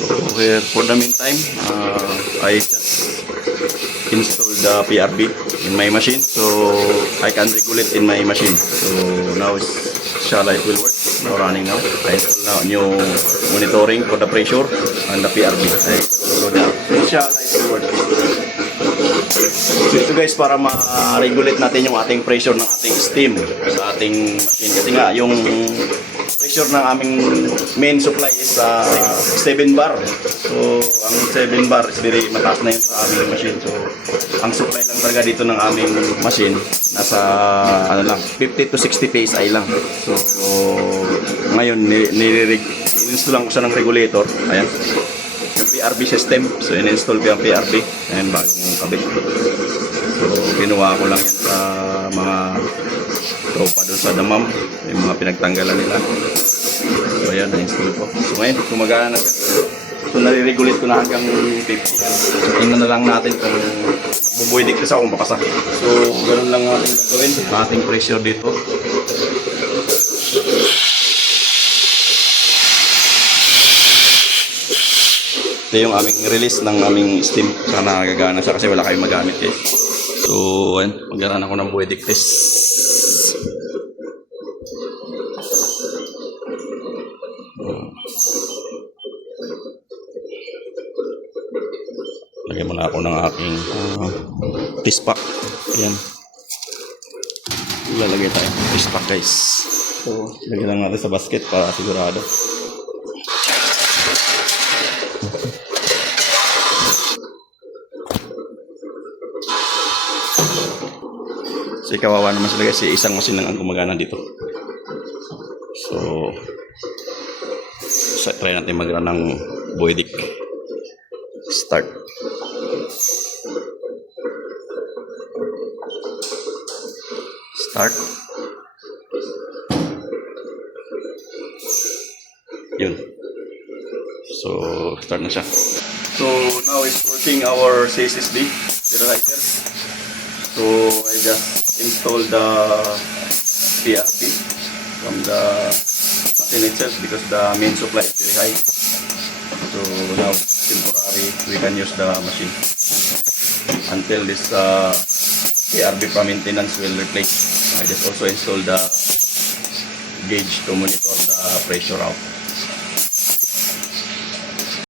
So here for the meantime, I just installed the PRB in my machine, so I can regulate in my machine. So now inshallah it will work. Now running now. I install now new monitoring for the pressure and the PRB. So now inshallah it will work. So ito guys, para ma-regulate natin yung ating pressure ng ating steam sa ating machine. Kasi nga yung pressure ng aming main supply is 7 bar. So ang 7 bar is very mataas na yun sa aming machine. So ang supply lang talaga dito ng aming machine nasa ano lang 50 to 60 PSI lang. So ngayon ni-install lang ko siya ng regulator. Ayan. Yung PRB system. So in-install ko yung PRB. Ayan, bagong kabit. So ginawa ko lang yan sa mga tropa doon sa damam. Yung mga pinagtanggalan nila. So ayan, na-install ko. So ngayon, gumagana na siya. So nare-regulate ko na hanggang 50. So tingnan na lang natin kung bubuhay diklis ako kung makasa. So ganoon lang natin gagawin. Ating pressure dito. Ito yung aming release ng aming steam. Sana gagana siya kasi wala kayong magamit eh. So ayan, magkaroon ako ng buhay diklis. Lagyan muna ako ng aking fish pack. Ayan. Lalagay tayo ng fish pack guys. So lagyan lang natin sa basket para sigurado. So kawawa naman sila kasi isang machine lang ang gumagana dito. So try natin mag-run ng Boydic. Start. Start. Yun. So start na siya. So now it's working our CSSD generator. So I just installed the PRP from the machine itself because the main supply is very high. So now temporary we can use the machine until this PRB from maintenance will replace. I just also installed the gauge to monitor the pressure out.